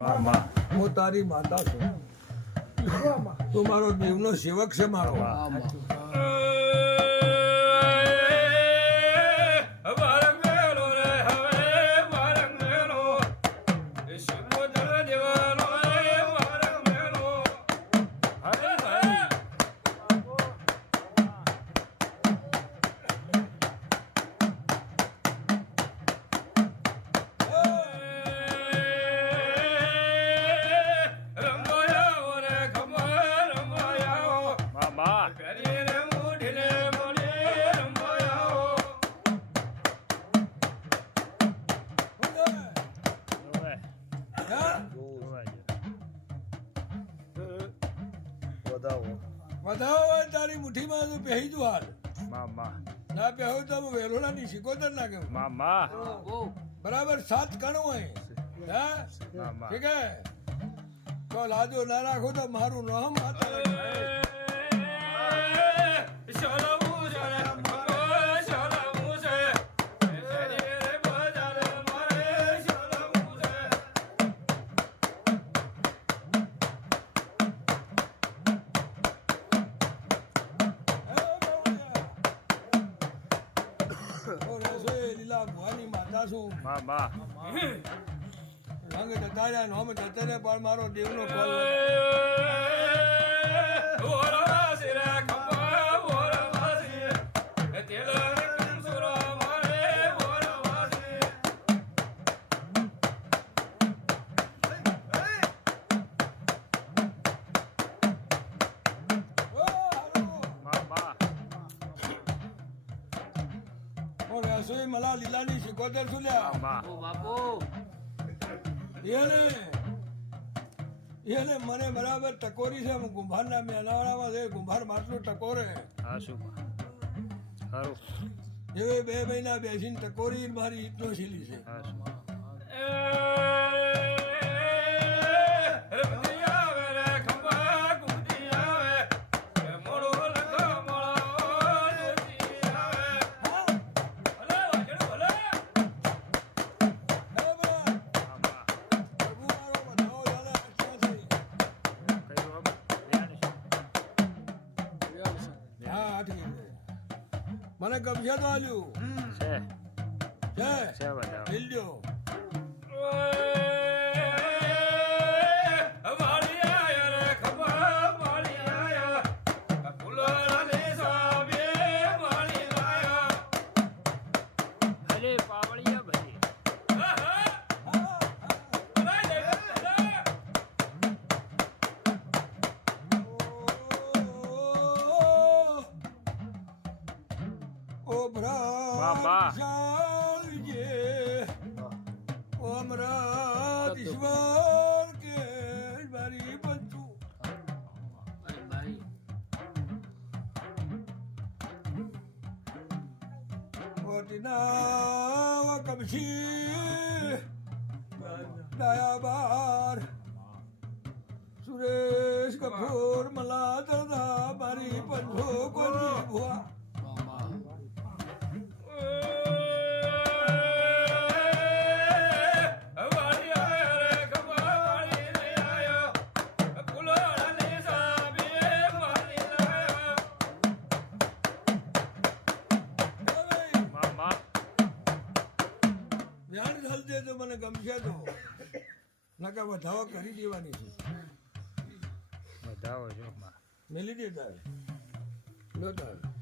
હું તારી માતા છું. તું મારો દેવનો સેવક છે મારો. વધાવો વધાવો હોય તારી મુઠ્ઠીમાં તું પહેરી દુ હાલમાં માં ના પહેરો તો હું વેલોડા ની શીખોતર ના કેવું મામા બરાબર સાત કણું હોય હા ઠીક હે તો લાજો ના રાખો તો મારું નામ માતા લીલા ભુવાની માતા છું માં માં રંગ જતા રહ્યા નોમ જતા રહ્યા પણ મારો દેવનો કોલ રસોઈ મલા લીલાની શીખોતર શું લ્યા? માં એને એને મને બરાબર ટકોરી છે હું કુંભારના મેલાવાળામાં છે કુંભાર માટલું ટકોરે. હા શું સારું એવે બે મહિના બેસીને ટકોરી મારી ઈટનો છીલી છે. હા શું મને ગમશે તો આલ્યું છે. છે. છે બધા મિલજો અરે પાવળિયા ઈશ્વર કે મારી બંધુ. વટીના કમશી. દયાબાર. સુરેશ કપૂર મલા દાદા મારી પંજો કોની ભુવા? થશે તો મને ગમશે તો. નકર વધાવો કરી દેવાની છે. વધાવો જો મેલી દે તારે. લો તારે.